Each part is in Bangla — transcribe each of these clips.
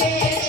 yeah.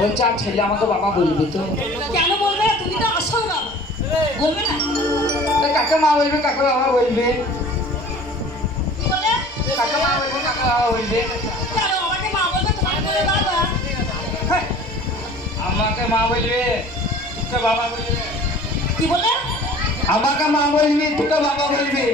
বলছে আর ছেলে আমাকে বাবা বলবে তো। কেন বলবে? তুমি তো আসল বাবা। বলবে না? কাকে মা বলবে? কাকে বাবা বলবে? কি বলে? কাকে মা বলবে? কাকে বাবা বলবে? কেন আমাকে মা বলবে? তোমাকে বলে বাবা হ্যাঁ, আমাকে মা বলবে তোকে বাবা বলবে। কি বলে? আমাকে মা বলবি তোকে বাবা বলবি।